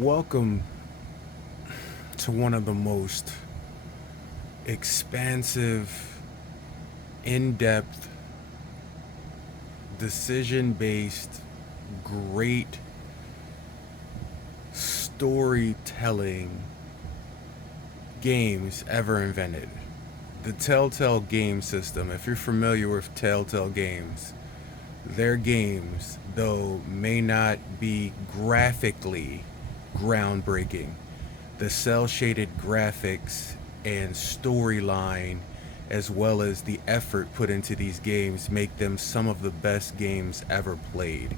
Welcome to one of the most expansive, in depth, decision based, great storytelling games ever invented. The Telltale game system, if you're familiar with Telltale games, their games, though may not be graphically groundbreaking, the cell shaded graphics and storyline, as well as the effort put into these games, make them some of the best games ever played.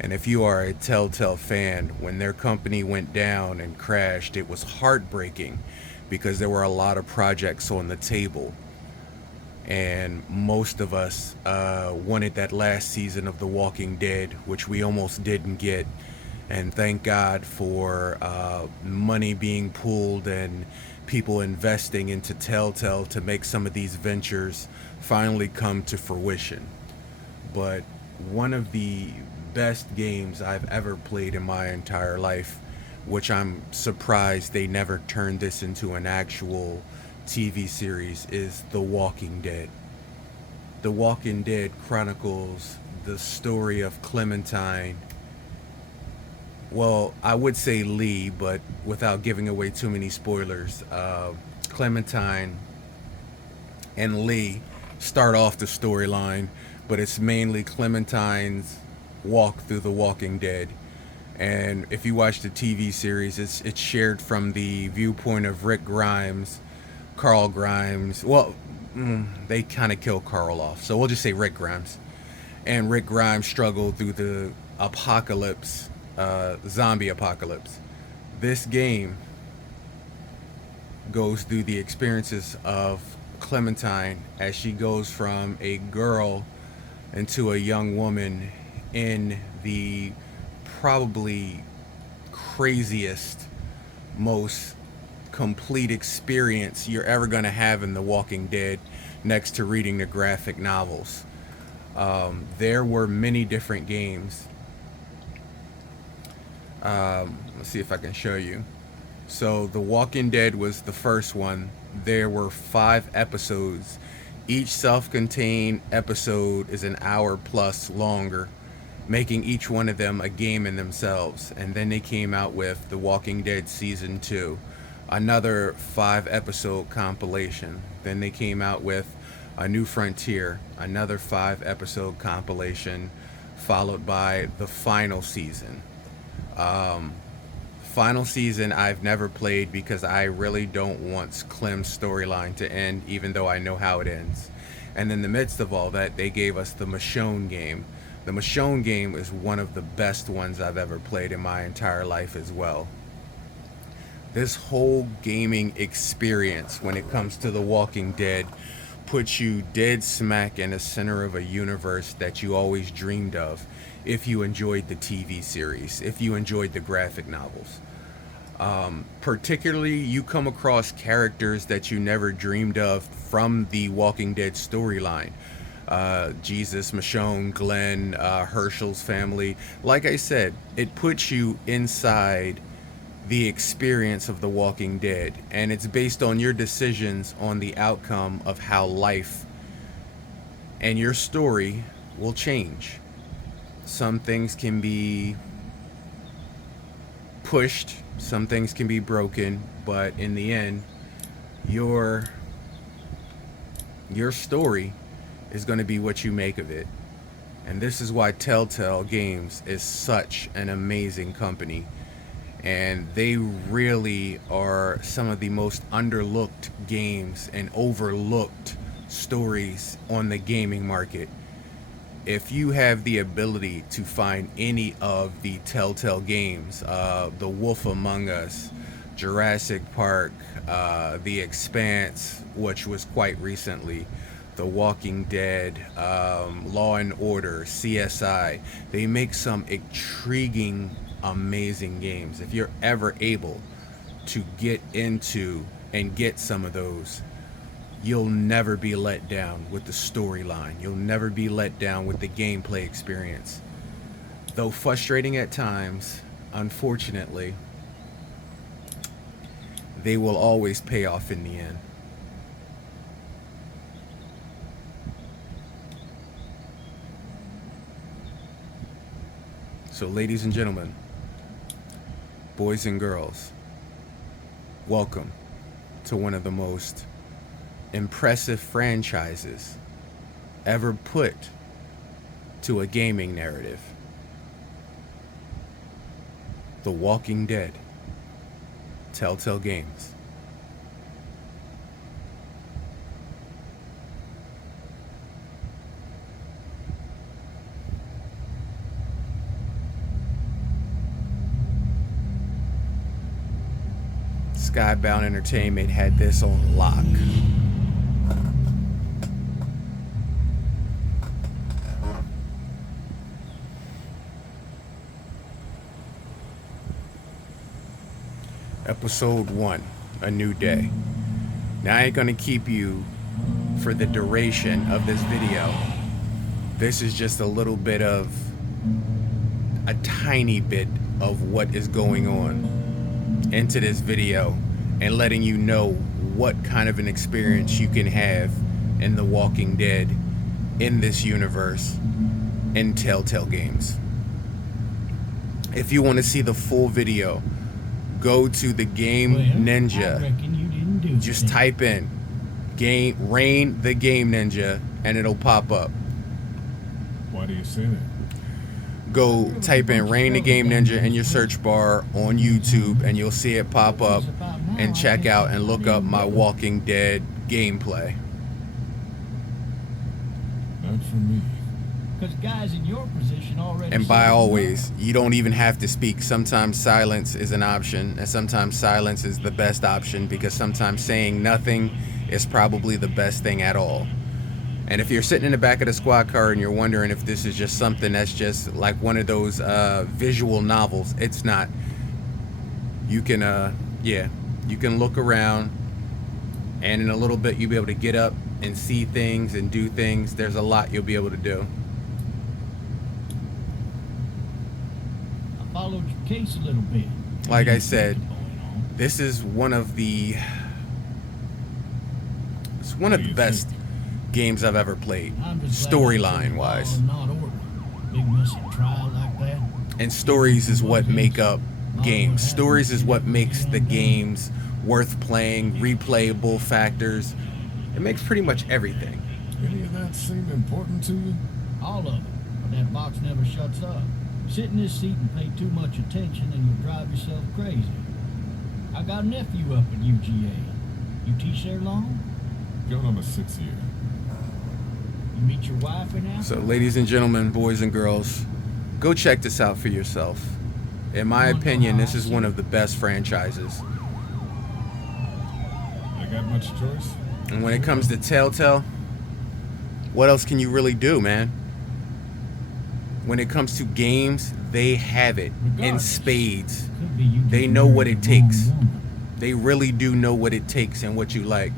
And if you are a Telltale fan, when their company went down and crashed, it was heartbreaking because there were a lot of projects on the table. And most of us wanted that last season of The Walking Dead, which we almost didn't get. And thank God for money being pulled and people investing into Telltale to make some of these ventures finally come to fruition. But one of the best games I've ever played in my entire life, which I'm surprised they never turned this into an actual TV series, is The Walking Dead. The Walking Dead chronicles the story of Clementine. Well, I would say Lee, but without giving away too many spoilers, Clementine and Lee start off the storyline, but it's mainly Clementine's walk through The Walking Dead. And if you watch the TV series, it's shared from the viewpoint of Rick Grimes, Carl Grimes. Well, they kind of kill Carl off, so we'll just say Rick Grimes. And Rick Grimes struggled through the apocalypse, zombie apocalypse. This game goes through the experiences of Clementine as she goes from a girl into a young woman in the probably craziest, most complete experience you're ever going to have in The Walking Dead, next to reading the graphic novels. There were many different games. Let's see if I can show you. So, The Walking Dead was the first one. There were 5 episodes. Each self contained episode is an hour plus longer, making each one of them a game in themselves. And then they came out with The Walking Dead Season 2, another 5 episode compilation. Then they came out with A New Frontier, another 5 episode compilation, followed by the final season. Final season I've never played because I really don't want Clem's storyline to end, even though I know how it ends. And in the midst of all that, they gave us the Michonne game. The Michonne game is one of the best ones I've ever played in my entire life as well. This whole gaming experience, when it comes to The Walking Dead, puts you dead smack in the center of a universe that you always dreamed of if you enjoyed the TV series, if you enjoyed the graphic novels. Particularly, you come across characters that you never dreamed of from the Walking Dead storyline. Jesus, Michonne, Glenn, Herschel's family. Like I said, it puts you inside the experience of The Walking Dead, and it's based on your decisions on the outcome of how life and your story will change. Some things can be pushed, some things can be broken, but in the end, your your story is going to be what you make of it. And this is why Telltale Games is such an amazing company. And they really are some of the most underlooked games and overlooked stories on the gaming market. If you have the ability to find any of the Telltale games, The Wolf Among Us, Jurassic Park, The Expanse, which was quite recently, The Walking Dead, Law and Order, CSI, they make some intriguing, amazing games. If you're ever able to get into and get some of those, you'll never be let down with the storyline. You'll never be let down with the gameplay experience. Though frustrating at times, unfortunately, they will always pay off in the end. So, ladies and gentlemen, boys and girls, welcome to one of the most impressive franchises ever put to a gaming narrative. The Walking Dead. Telltale Games. Skybound Entertainment had this on lock. Episode 1, A New Day. Now, I ain't gonna keep you for the duration of this video. This is just a little bit of, a tiny bit of what is going on into this video, and letting you know what kind of an experience you can have in The Walking Dead, in this universe, in Telltale Games. If you want to see the full video, go to the Game Ninja. Just type in Rain the Game Ninja and it'll pop up. Why do you say that? Go type in Rain the Game Ninja in your search bar on YouTube and you'll see it pop up, and check out and look up my Walking Dead gameplay. Not for me. Because guys in your position already. And by always, you don't even have to speak. Sometimes silence is an option, and sometimes silence is the best option, because sometimes saying nothing is probably the best thing at all. And if you're sitting in the back of the squad car and you're wondering if this is just something that's just like one of those visual novels, it's not. You can, you can look around, and in a little bit you'll be able to get up and see things and do things. There's a lot you'll be able to do. Followed your case a little bit. Like I said, this is one of the best games I've ever played, storyline wise. And stories is what make up games. Stories is what makes the games worth playing, replayable factors. It makes pretty much everything. Any of that seem important to you? All of it, but that box never shuts up. Sit in this seat and pay too much attention and you'll drive yourself crazy. I got a nephew up at UGA. You teach there long? Going on the 6th year. You meet your wife in Africa? So, ladies and gentlemen, boys and girls, go check this out for yourself. In my opinion, this is one of the best franchises. I got much choice? And when it comes to Telltale, what else can you really do, man? When it comes to games, they have it in spades. They know what it takes. They really do know what it takes and what you like.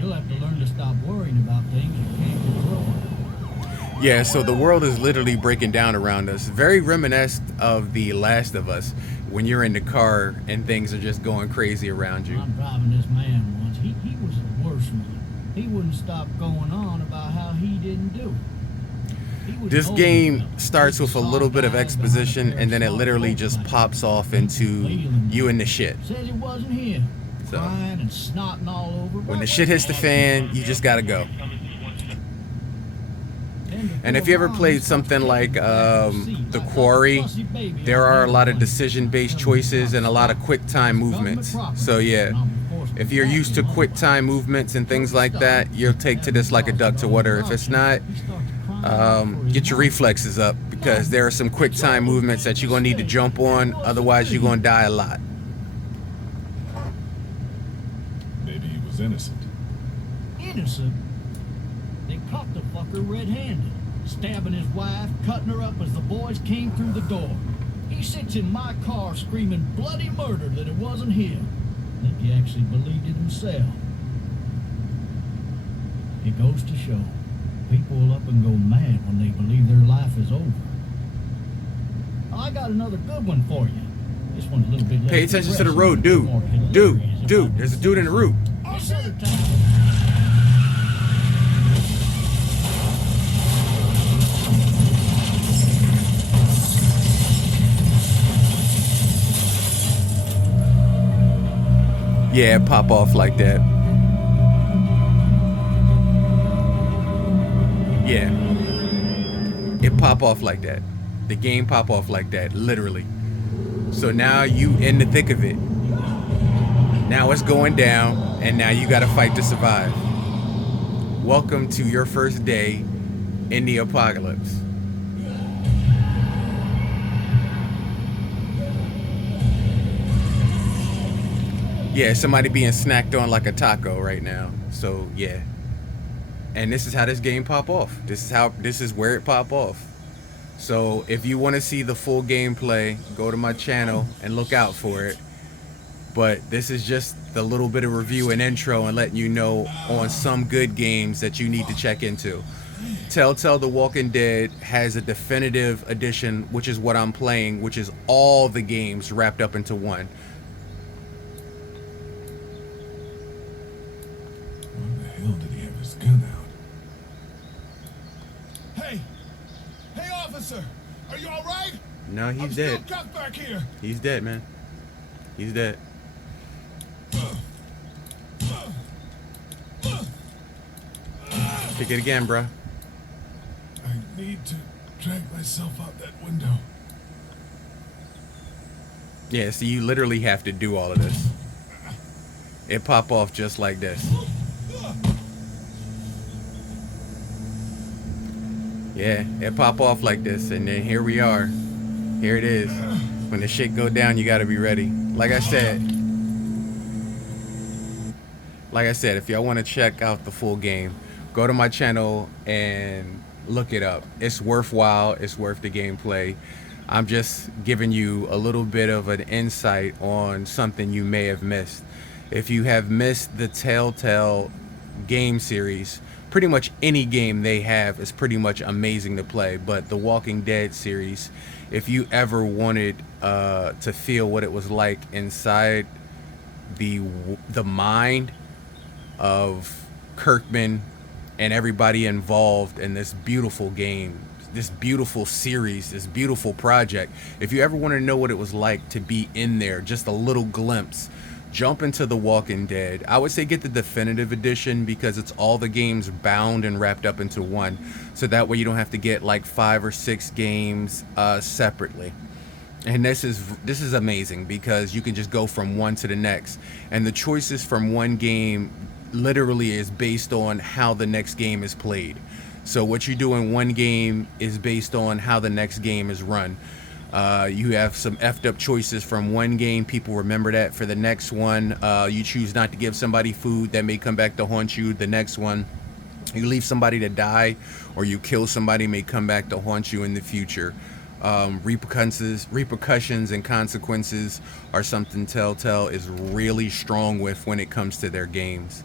You'll have to learn to stop worrying about things you can't control. Yeah, so the world is literally breaking down around us. Very reminiscent of The Last of Us, when you're in the car and things are just going crazy around you. I'm driving this man once. He was the worst one. He wouldn't stop going on about how he didn't do it. This game starts with a little bit of exposition, and then it literally just pops off into you in the shit. Says he wasn't here. So, Crying and snotting all over. when the shit hits the fan, you just gotta go. And if you ever played something like The Quarry, there are a lot of decision-based choices and a lot of quick time movements. So yeah, if you're used to quick time movements and things like that, you'll take to this like a duck to water. If it's not, get your reflexes up, because there are some quick time movements that you're gonna need to jump on, otherwise you're gonna die a lot. Maybe he was innocent. Innocent? They caught the fucker red-handed, stabbing his wife, cutting her up as the boys came through the door. He sits in my car screaming bloody murder that it wasn't him. I think he actually believed it himself. It goes to show, people will up and go mad when they believe their life is over. I got another good one for you. This one's a little bit less Pay attention to the aggressive, road, a bit more hilarious, if I dude. do There's a say dude in the road. so. Another time. Yeah, pop off like that. Yeah. It pop off like that. The game pop off like that, literally. So now you in the thick of it. Now it's going down, and now you gotta fight to survive. Welcome to your first day in the apocalypse. Yeah, somebody being snacked on like a taco right now. So yeah. And this is how this game pop off. This is where it pop off. So if you want to see the full gameplay, go to my channel and look out for it. But this is just the little bit of review and intro and letting you know on some good games that you need to check into. Telltale The Walking Dead has a definitive edition, which is what I'm playing, which is all the games wrapped up into one. Why the hell did he have his gun out? Hey! Hey, officer! Are you alright? No, he's I'm dead. still cuffed back here! He's dead, man. He's dead. Kick it again, bruh. I need to drag myself out that window. Yeah, so you literally have to do all of this. It pop off just like this. Yeah, it pop off like this, and then here we are. Here it is. When the shit go down, you gotta be ready. Like I said, if y'all want to check out the full game, go to my channel and look it up. It's worthwhile. It's worth the gameplay. I'm just giving you a little bit of an insight on something you may have missed. If you have missed the Telltale game series, pretty much any game they have is pretty much amazing to play. But the Walking Dead series, if you ever wanted to feel what it was like inside the mind of Kirkman and everybody involved in this beautiful game, this beautiful series, this beautiful project, if you ever want to know what it was like to be in there, just a little glimpse, jump into The Walking Dead. I would say get the definitive edition because it's all the games bound and wrapped up into one, so that way you don't have to get like 5 or 6 games separately. And this is amazing because you can just go from one to the next, and the choices from one game literally is based on how the next game is played. So what you do in one game is based on how the next game is run. You have some effed up choices from one game, people remember that for the next one. You choose not to give somebody food, that may come back to haunt you. The next one, you leave somebody to die, or you kill somebody, may come back to haunt you in the future. Repercussions and consequences are something Telltale is really strong with when it comes to their games,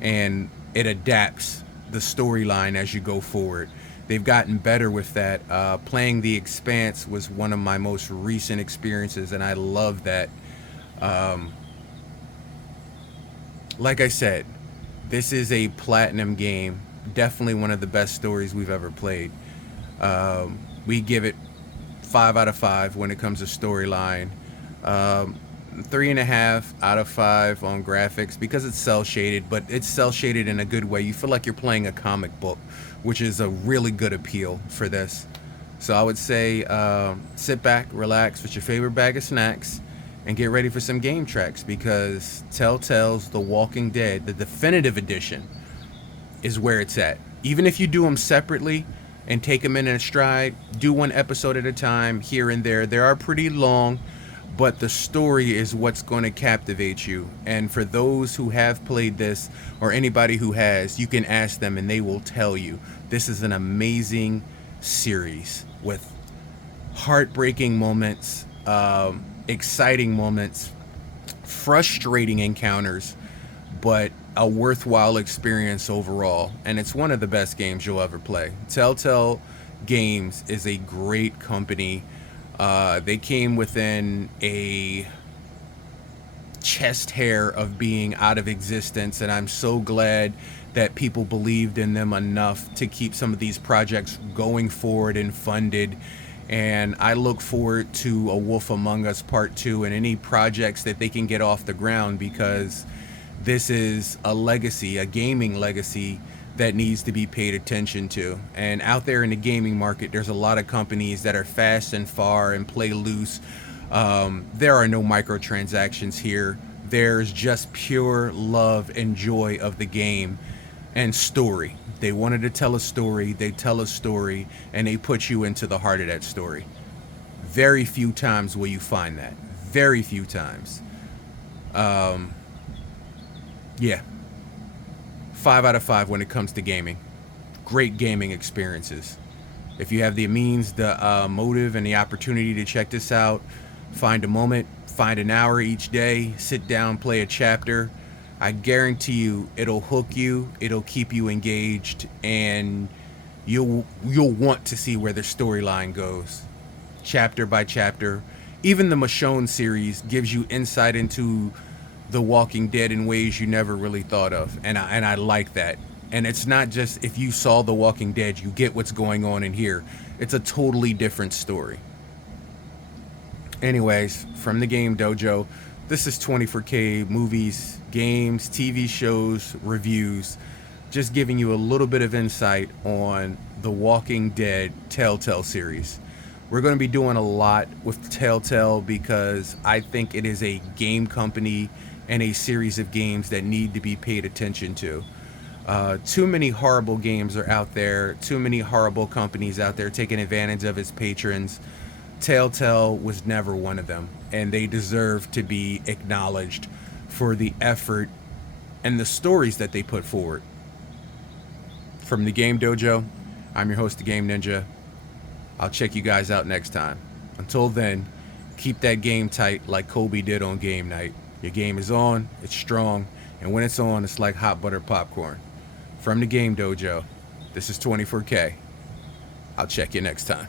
and it adapts the storyline as you go forward. They've gotten better with that. Playing The Expanse was one of my most recent experiences, and I love that. Like I said, this is a platinum game, definitely one of the best stories we've ever played. We give it 5 out of 5 when it comes to storyline. 3.5 out of 5 on graphics because it's cel shaded, but it's cel shaded in a good way. You feel like you're playing a comic book, which is a really good appeal for this. So I would say sit back, relax with your favorite bag of snacks, and get ready for some game tracks, because Telltale's The Walking Dead, the definitive edition, is where it's at. Even if you do them separately and take them in a stride, do one episode at a time here and there. They are pretty long, but the story is what's going to captivate you. And for those who have played this, or anybody who has, you can ask them and they will tell you this is an amazing series with heartbreaking moments, exciting moments, frustrating encounters, but a worthwhile experience overall. And it's one of the best games you'll ever play. Telltale Games is a great company. They came within a chest hair of being out of existence, and I'm so glad that people believed in them enough to keep some of these projects going forward and funded. And I look forward to A Wolf Among Us Part 2 and any projects that they can get off the ground, because this is a legacy, a gaming legacy that needs to be paid attention to. And out there in the gaming market, there's a lot of companies that are fast and far and play loose. There are no microtransactions here. There's just pure love and joy of the game and story. They wanted to tell a story, they tell a story, and they put you into the heart of that story. Very few times will you find that. Very few times. Yeah. 5 out of 5 when it comes to gaming. Great gaming experiences. If you have the means, the motive, and the opportunity to check this out, find a moment, find an hour each day, sit down, play a chapter. I guarantee you it'll hook you, it'll keep you engaged, and you'll want to see where the storyline goes. Chapter by chapter. Even the Michonne series gives you insight into The Walking Dead in ways you never really thought of. And I like that. And it's not just if you saw The Walking Dead, you get what's going on in here. It's a totally different story. Anyways, from the Game Dojo, this is 24K movies, games, TV shows, reviews, just giving you a little bit of insight on the Walking Dead Telltale series. We're going to be doing a lot with Telltale because I think it is a game company and a series of games that need to be paid attention to. Too many horrible games are out there, too many horrible companies out there taking advantage of its patrons. Telltale was never one of them, and they deserve to be acknowledged for the effort and the stories that they put forward. From the Game Dojo, I'm your host, the Game Ninja. I'll check you guys out next time. Until then, keep that game tight like Kobe did on game night. Your game is on, it's strong, and when it's on, it's like hot butter popcorn. From the Game Dojo, this is 24K. I'll check you next time.